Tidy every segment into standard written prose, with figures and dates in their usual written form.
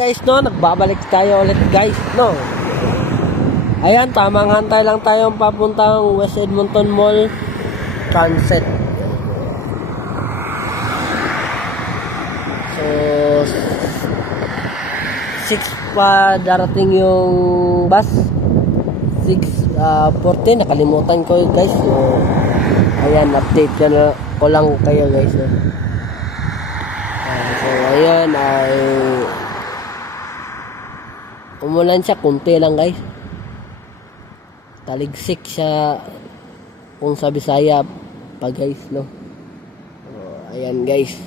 Guys, no, nagbabalik tayo ulit guys, no. Ayan, tamang hantay lang tayong papuntang West Edmonton Mall Transit. So 6 pa darating yung bus. 6:14, nakalimutan ko guys. So ayan, update na ko lang kayo guys, no. So ayan ay umulan siya, kunti lang guys. Taligsik siya kung sa Bisaya pa guys, no. So, ayan guys.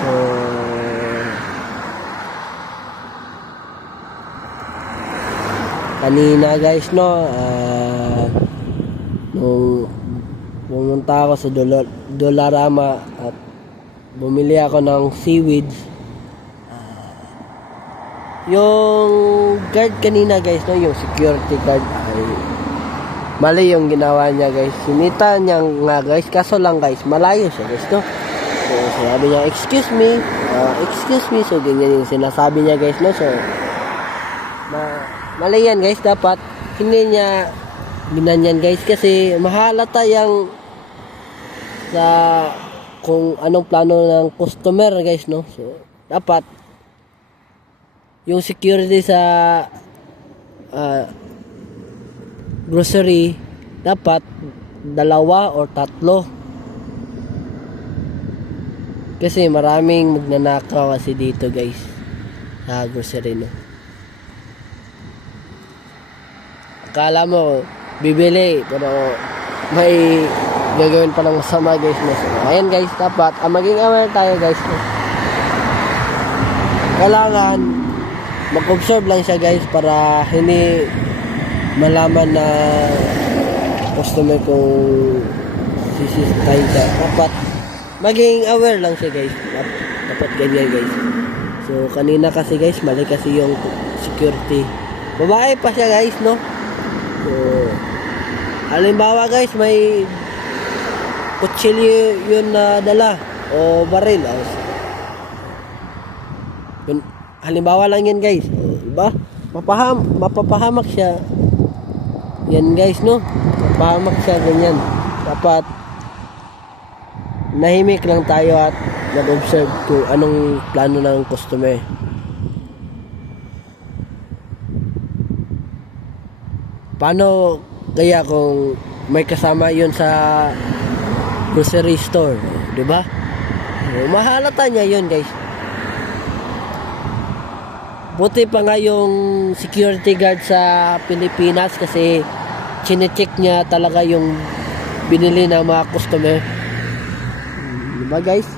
So kanina guys, no, nung pumunta ako sa Dollarama at bumili ako ng seaweeds. Yung guard kanina guys, no, yung security guard ay mali yung ginawa niya guys. Sinita niya nga guys, kaso lang guys, malayo siya guys, no. So sabi niya, excuse me. So ganyan yung sinasabi niya guys, no. So mali yan guys, dapat hindi niya ginanyan guys, kasi mahalata yung sa kung anong plano ng customer guys, no. So dapat yung security sa grocery dapat 2 or 3, kasi maraming magnanakaw kasi dito guys sa grocery, no. Akala mo bibili pero may gagawin pa ng masama guys, no. So, ayan guys, dapat maging aware tayo guys, no. Kailangan mag-observe lang siya guys para hindi malaman na customer kung sisitahin siya. Dapat maging aware lang siya guys. Dapat ganyan guys. So kanina kasi guys, mali kasi yung security. Babae pa siya guys, no. So halimbawa guys, may kutsilyo yun na dala o baril. Yun, halimbawa lang yan guys, diba? Mapapahamak siya yan guys, no. Mapahamak siya ganyan. Dapat nahimik lang tayo at nag-observe kung anong plano ng customer. Paano kaya kung may kasama yun sa grocery store, diba? Mahalata niya yun guys. Buti pa nga yung security guard sa Pilipinas, kasi chinecheck niya talaga yung binili ng mga customer. Diba guys?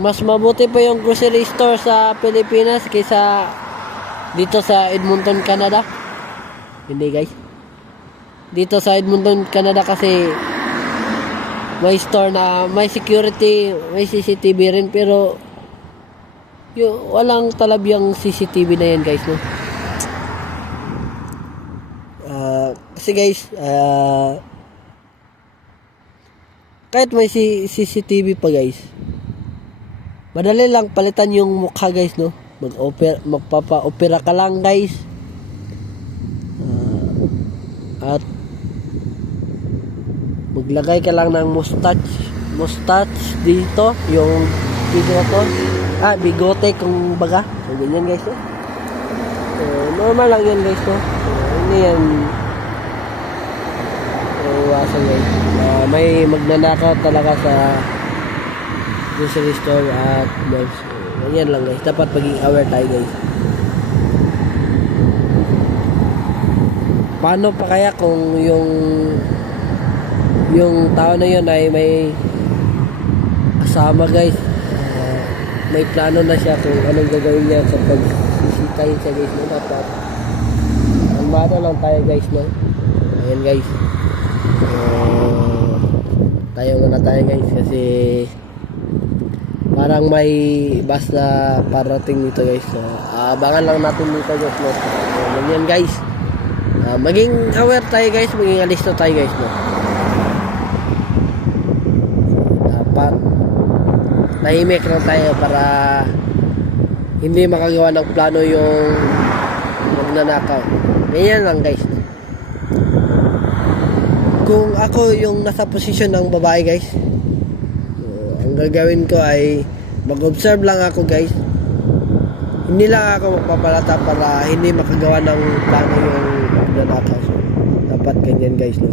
Mas mabuti pa yung grocery store sa Pilipinas kaysa dito sa Edmonton, Canada. Hindi guys. Dito sa Edmonton, Canada kasi may store na may security, may CCTV rin, pero walang talabyang CCTV na yan guys, no. Kasi guys, kahit may CCTV pa guys, madali lang palitan yung mukha guys, no. Magpapa-opera ka lang guys, at maglagay ka lang ng mustache dito, yung dito to, bigote kung baga. So ganyan guys, no. So normal lang yan guys, no. So hindi yan iwasan guys. May magnanakaw talaga sa grocery store at malls. So ganyan lang guys, dapat maging aware tayo guys. Paano pa kaya kung yung tao na yun ay may kasama guys, may plano na siya kung anong gagawin niya kapag sisitahin siya guys, no. Dapat almado lang tayo guys, no. Ayan guys, tayo muna tayo guys, kasi parang may bus na parating dito guys. So abangan lang natin dito guys, no. So ganyan guys, maging aware tayo guys, maging alisto tayo guys, no. Dapat tahimik lang tayo para hindi makagawa ng plano yung magnanakaw. Ganyan lang guys. Kung ako yung nasa posisyon ng babae guys, ang gagawin ko ay mag-observe lang ako guys. Hindi lang ako magpapalata para hindi makagawa ng plano yung magnanakaw. So, dapat ganyan guys, no?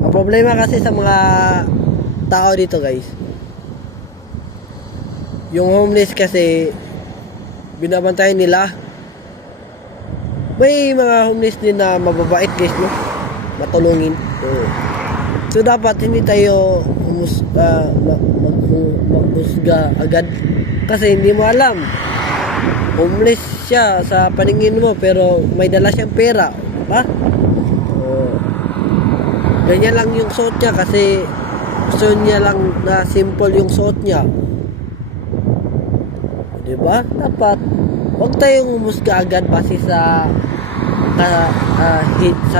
Ang problema kasi sa mga tao dito guys, yung homeless kasi binabantayan nila. May mga homeless din na mababait guys, no? Matulungin. So dapat hindi tayo maghusga agad kasi hindi mo alam. Homeless siya sa paningin mo pero may dala siyang pera, diba? Ganyan lang yung suot niya kasi gusto niya lang na simple yung suot niya. Diba? Dapat huwag tayong humusga agad base sa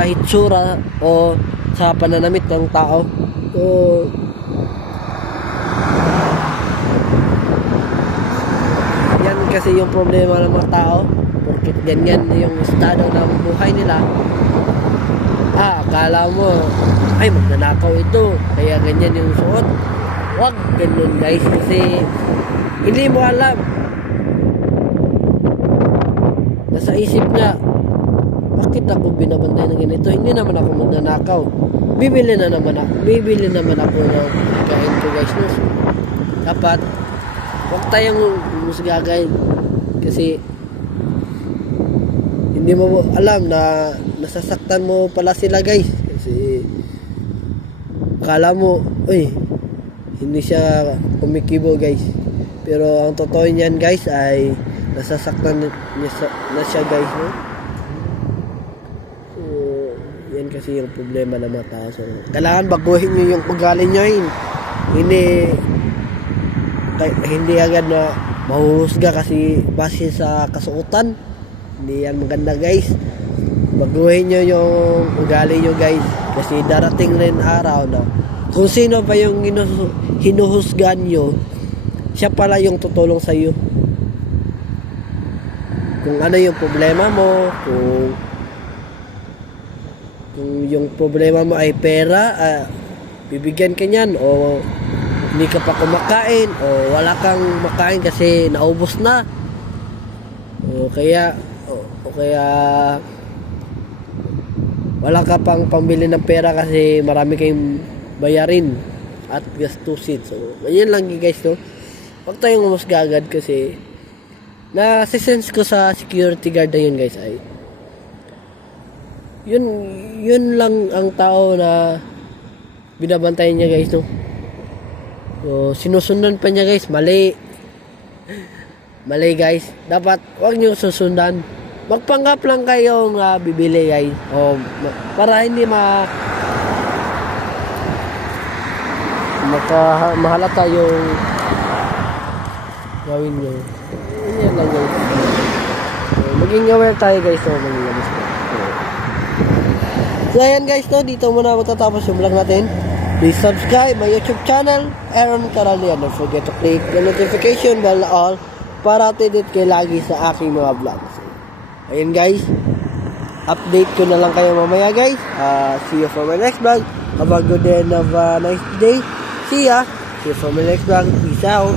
hitsura o sa pananamit ng tao. So, yan kasi yung problema ng mga tao. Porkit ganyan yung estado ng buhay nila. Akala mo, ay magnanakaw ito, kaya ganyan yung suot. Huwag ganun guys kasi hindi mo alam. Nasa isip niya, bakit ako binabantay ng ganito? Hindi naman ako magnanakaw. Bibili naman ako ng kain ko guys. No? Dapat huwag tayong musgagay kasi hindi mo alam na nasasaktan mo pala sila guys. Kasi akala mo, hindi siya kumikibo guys. Pero ang totoo niyan guys ay nasasaktan na siya guys, no? So, yan kasi yung problema ng mga tao. So, kailangan baguhin nyo yung ugali nyo. Hindi agad na mahuhusga kasi base sa kasuotan. Hindi yan maganda guys. Baguhin nyo yung ugali nyo guys. Kasi darating rin araw na kung sino pa yung hinuhusgan nyo, siya pala yung tutulong sa iyo. Kung ano yung problema mo, kung yung problema mo ay pera, bibigyan ka niyan, o hindi ka pa kumakain, o wala kang makain kasi naubos na, o kaya wala ka pang pambili ng pera kasi marami kayong bayarin at gastusin. So ganyan lang guys, no? Huwag tayong umusga agad kasi na-sense ko sa security guard na yun guys ay yun lang ang tao na binabantayan niya guys, no? So sinusundan pa niya guys, mali guys. Dapat wag niyo susundan, magpanggap lang kayong bibili guys, o para hindi mahalata yung gawin niyo. Yan lang guys. So, maging aware tayo guys. So, maging aware tayo. So, ayan guys, no, dito muna matatapos yung vlog natin. Please subscribe my YouTube channel, Aaron Caralian. Don't forget to click the notification bell all para update kayo lagi sa aking mga vlogs. So, ayan guys, update ko na lang kayo mamaya guys. See you for my next vlog. Have a good day and have a nice day. See ya. See you for my next vlog. Peace out.